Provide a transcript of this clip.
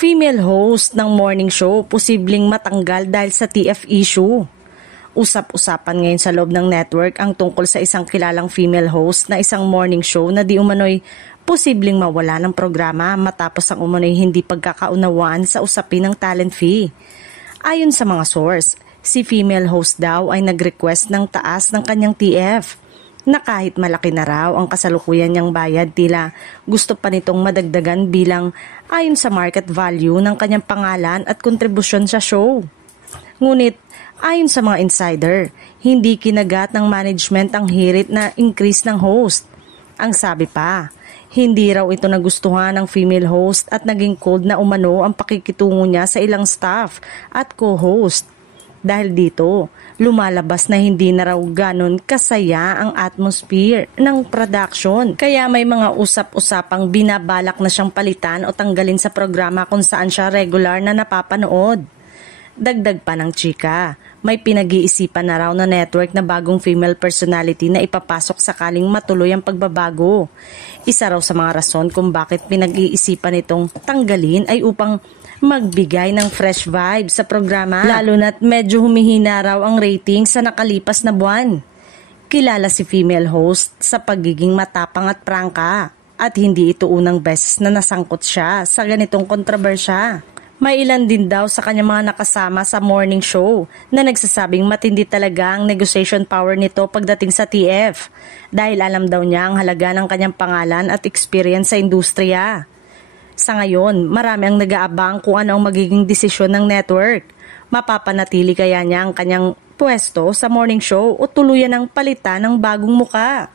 Female host ng morning show posibleng matanggal dahil sa TF issue. Usap-usapan ngayon sa loob ng network ang tungkol sa isang kilalang female host na isang morning show na di umano'y posibleng mawala ng programa matapos ang umano'y hindi pagkakaunawaan sa usapin ng talent fee. Ayon sa mga source, si female host daw ay nag-request ng taas ng kanyang TF na kahit malaki na raw ang kasalukuyan niyang bayad, tila gusto pa nitong madagdagan bilang ayon sa market value ng kanyang pangalan at kontribusyon sa show. Ngunit ayon sa mga insider, hindi kinagat ng management ang hirit na increase ng host. Ang sabi pa, hindi raw ito nagustuhan ng female host at naging cold na umano ang pakikitungo niya sa ilang staff at co-host. Dahil dito, lumalabas na hindi na raw ganon kasaya ang atmosphere ng production. Kaya may mga usap-usapang binabalak na siyang palitan o tanggalin sa programa kung saan siya regular na napapanood. Dagdag pa ng chika, may pinag-iisipan na raw na network na bagong female personality na ipapasok sakaling matuloy ang pagbabago. Isa raw sa mga rason kung bakit pinag-iisipan itong tanggalin ay upang magbigay ng fresh vibe sa programa, lalo na't medyo humihina raw ang rating sa nakalipas na buwan. Kilala si female host sa pagiging matapang at prangka at hindi ito unang beses na nasangkot siya sa ganitong kontrobersya. May ilan din daw sa kanyang mga nakasama sa morning show na nagsasabing matindi talaga ang negotiation power nito pagdating sa TF dahil alam daw niya ang halaga ng kanyang pangalan at experience sa industriya. Sa ngayon, marami ang nag-aabang kung ano ang magiging desisyon ng network. Mapapanatili kaya niya ang kanyang pwesto sa morning show o tuluyan ng palitan ng bagong muka?